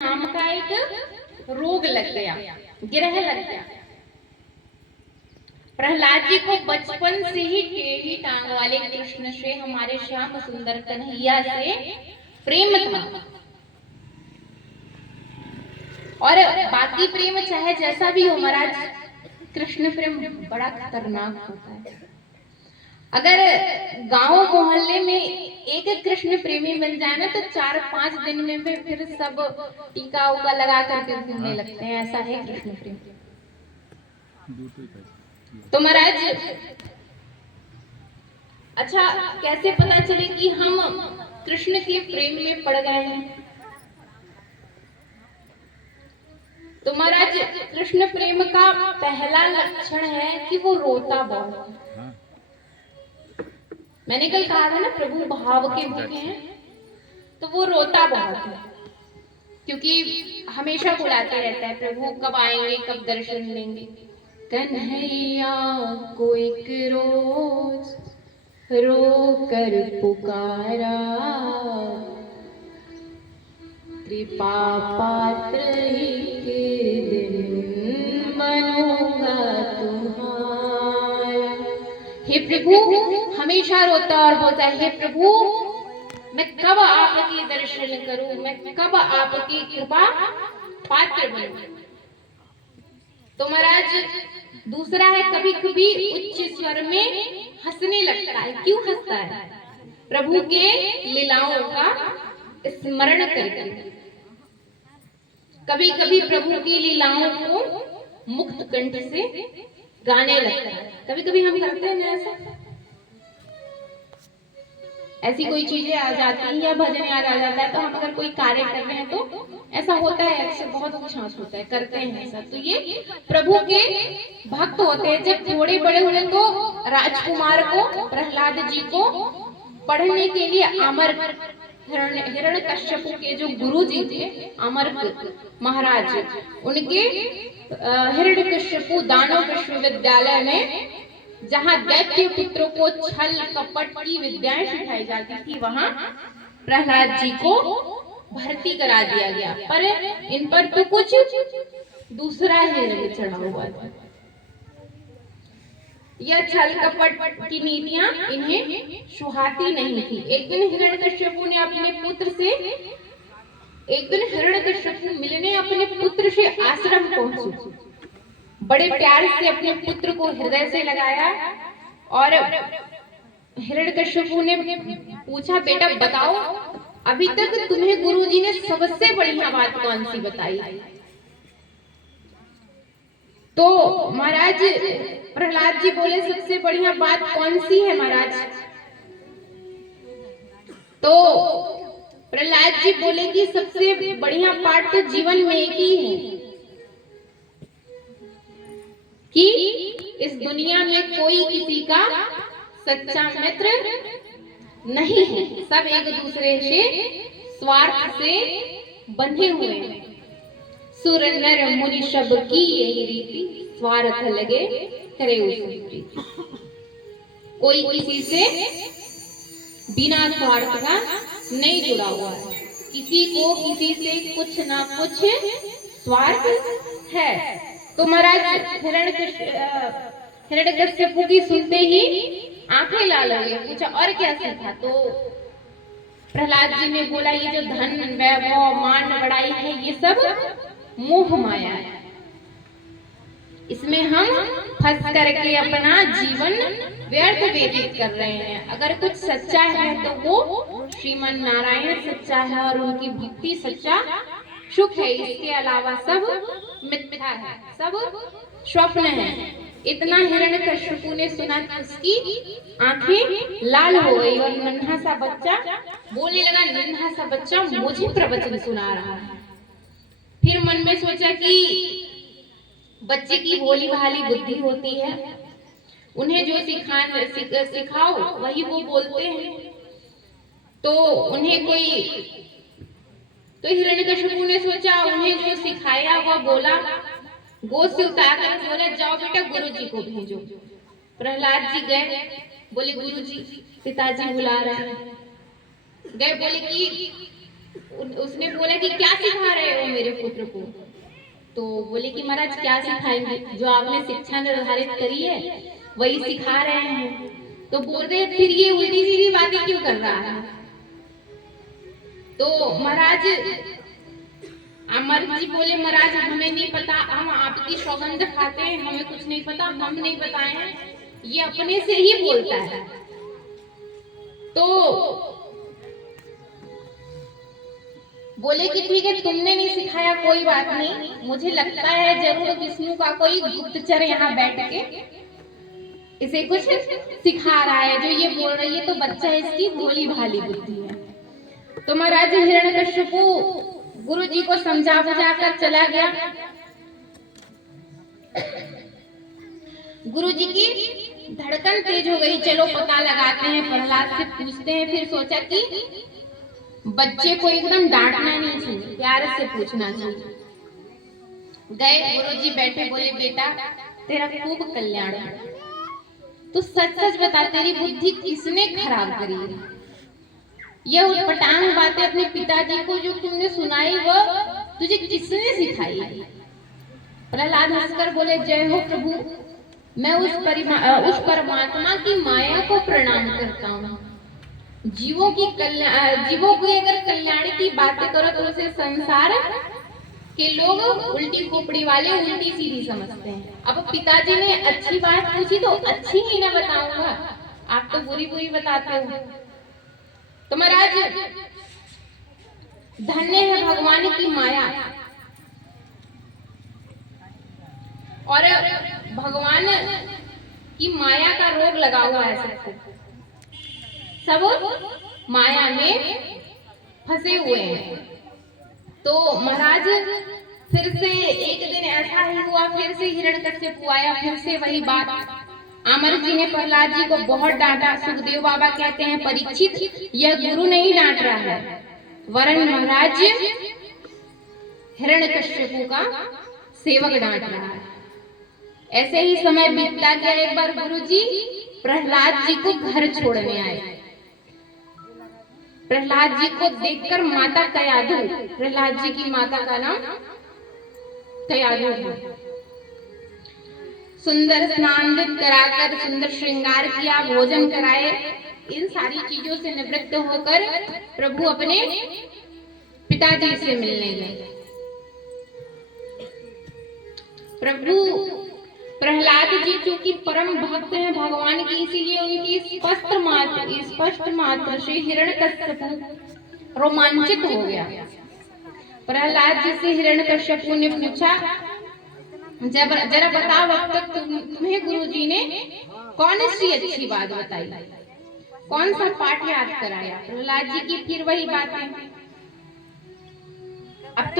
नाम का एक रोग लग गया, ग्रह लग गया। प्रहलाद जी को बचपन से ही टेढ़ी टांग वाले कृष्ण से, हमारे श्याम सुंदर कन्हैया से प्रेम था। और बाकी प्रेम चाहे जैसा भी हो महाराज, कृष्ण प्रेम बड़ा खतरनाक होता है। अगर गांव मोहल्ले में एक एक कृष्ण प्रेमी बन जाए ना, तो 4-5 दिन में फिर सब टीका उका लगा करके घूमने लगते हैं। ऐसा है कृष्ण प्रेम। तो महाराज, अच्छा कैसे पता चले कि हम कृष्ण के प्रेम में पड़ गए हैं? तो महाराज, कृष्ण प्रेम का पहला लक्षण है कि वो रोता बहुत है। मैंने कल कहा था ना, प्रभु भाव के भूखे हैं, तो वो रोता बहुत है। क्योंकि हमेशा बुलाते रहता है, प्रभु कब आएंगे, कब दर्शन देंगे। कन्हैया को एक रोज रो कर पुकारा, कृपा पात्र के दिन बनूंगा तुम्हारा। हे प्रभु हमेशा रोता और बोलता है, हे प्रभु मैं कब आपके दर्शन करूं, मैं कब आपकी कृपा पात्र बनूं। तो महाराज दूसरा है, कभी कभी उच्च स्वर में हंसने लगता है। क्यों हंसता है? प्रभु के लीलाओं का स्मरण करके। कभी कभी प्रभु की लीलाओं को मुक्त कंठ से गाने लगता है। कभी कभी हम करते हैं ना ऐसा, ऐसी कोई चीजें आ जाती हैं या भजन याद आ जाता है, तो हम अगर कोई कार्य कर रहे हैं तो ऐसा होता है, ऐसे बहुत चांस होता है, करते हैं ऐसा। तो ये प्रभु के भक्त होते हैं। जब थोड़े बड़े हुए तो राजकुमार को, प्रहलाद जी को पढ़ने के लिए अमर हिरण्यकश्यप के जो गुरु जी थे, अमर महाराज, उनके हिरण्यकश्यप दानव विश्वविद्यालय में, जहां दैत्य पुत्रों को छल कपट की विद्याएं सिखाई जाती थी, वहां प्रहलाद जी को भर्ती करा दिया गया। पर इन पर तो कुछ दूसरा ही रंग चढ़ा हुआ था। यह छल कपट की नीतियां इन्हें सुहाती नहीं थी। एक दिन हिरण्यकश्यप ने अपने पुत्र से, मिलने अपने पुत्र से आश्रम पहुंचे। बड़े प्यार से अपने पुत्र को हृदय से लगाया और हिरण्यकश्यप ने पूछा, बेटा बताओ, अभी तक तुम्हें गुरुजी ने सबसे बढ़िया बात कौन सी बताई? तो महाराज प्रहलाद जी बोले, सबसे बढ़िया बात कौन सी है महाराज? तो प्रहलाद जी बोले कि सबसे बढ़िया पाठ तो जीवन में एक ही है, कि इस दुनिया में कोई किसी का सच्चा मित्र नहीं है। सब एक दूसरे से स्वार्थ से बंधे हुए हैं। सुर नर मुनि सब की यही रीति, स्वार्थ लगे करे उसकी प्रीति। कोई किसी से बिना स्वार्थ का नहीं जुड़ा हुआ है। किसी को किसी से कुछ ना कुछ स्वार्थ है। तो महाराज हिरण्यकश्यप की सुनते ही आंखें लाल हो गई। पूछा और क्या सीखा? तो प्रहलाद जी ने बोला, ये जो धन वैभव मान बड़ाई है, ये सब मोह माया है। इसमें हम फंस करके अपना जीवन व्यर्थ व्यतीत कर रहे हैं। अगर कुछ सच्चा है तो वो श्रीमन नारायण सच्चा है और उनकी भक्ति सच्चा सुख है। इसके अलावा सब मिथ्या है, सब स्वप्न है। इतना हिरण्यकश्यप ने सुना कि उसकी आंखें लाल हो गई और नन्हा सा बच्चा बोलने लगा, नन्हा सा बच्चा मुझे प्रवचन सुना रहा है। फिर मन में सोचा कि बच्चे की भोली भाली बुद्धि होती है, उन्हें जो सिखाओ वही वो बोलते हैं। तो उन्हें कोई, तो हिरण्यकश्यप ने सोचा उन्हें जो सिखाया वह बोला, गोद से उतार कर बोला, जाओ बेटा गुरु जी को भेजो। प्रहलाद जी गए, बोले गुरु जी पिताजी बुला रहे हैं। गए, बोले कि उसने बोला कि क्या सिखा रहे हो मेरे पुत्र को? तो बोले कि महाराज क्या सिखाएंगे, जो आपने शिक्षा निर्धारित करी है वही सिखा रहे हैं। तो बोल रहे फिर ये उल्टी सीधी बातें क्यों कर रहा है? तो महाराज अमर जी बोले महाराज हमें नहीं पता, हम आपकी सौगंध खाते हैं, हमें कुछ नहीं पता, हम नहीं बताए हैं, ये अपने से ही बोलता है। तो बोले कि ठीक है तुमने नहीं सिखाया कोई बात नहीं, मुझे लगता है जरूर विष्णु का कोई गुप्तचर यहाँ बैठ के इसे कुछ सिखा रहा है, जो ये बोल रही है तो बच्चा इसकी भोली भाली बुद्धि है। तो महाराज हिरण्यकश्यपु गुरु जी को समझा बुझा कर चला गया। गुरु जी की धड़कन तेज हो गई, चलो पता लगाते हैं, प्रहलाद से पूछते हैं। फिर सोचा कि बच्चे को एकदम डांटना नहीं चाहिए, प्यार से पूछना चाहिए। गए गुरु जी बैठे, बोले बेटा तेरा खूब कल्याण है, तो सच सच बता तेरी बुद्धि किसने खराब करी है? ये उटपटांग बातें अपने पिताजी को जो तुमने सुनाई वो तुझे किसने सिखाई? प्रहलाद हंसकर बोले जय हो प्रभु, मैं उस परमात्मा की माया को प्रणाम करता हूँ। जीवों की अगर कल्याण की बातें करो तो उसे संसार के लोग उल्टी खोपड़ी वाले उल्टी सीधी समझते हैं। अब पिताजी ने अच्छी बात पूछी तो अच्छी ही ना बताऊंगा, आप तो बुरी बुरी बताते हो। तो महाराज धन्य है भगवान की माया, और भगवान की माया का रोग लगा हुआ है सबको, सब माया में फंसे हुए हैं। तो महाराज फिर से एक दिन ऐसा ही हुआ, फिर से हिरण्यकश्यप आया, फिर से वही बात। अमर जी ने प्रहलाद जी को बहुत डांटा। सुखदेव बाबा कहते हैं परीक्षित यह गुरु नहीं डांट रहा है, वरन महाराज हिरण्यकश्यप का सेवक डांट रहा है। ऐसे ही समय बीतता गया। एक बार गुरु जी प्रहलाद जी को घर छोड़ने आए। प्रहलाद जी को देखकर माता कयाधु, प्रहलाद जी की माता का नाम कयाधु है, सुंदर स्नान कराकर सुंदर श्रृंगार किया, भोजन कराए। इन सारी चीजों से निवृत्त होकर प्रभु अपने पिताजी से मिलने गए। प्रभु प्रहलाद जी चूंकि परम भक्त हैं भगवान की, इसीलिए उनकी स्पष्ट मात्र से हिरण्यकश्यप रोमांचित हो गया। प्रहलाद जी से हिरण्यकश्यप ने पूछा जरा बताओ अब तक तुम्हें गुरु जी ने कौन सी अच्छी बात बताई, कौन सा पाठ याद कराया? प्रहलाद जी की फिर वही बातें,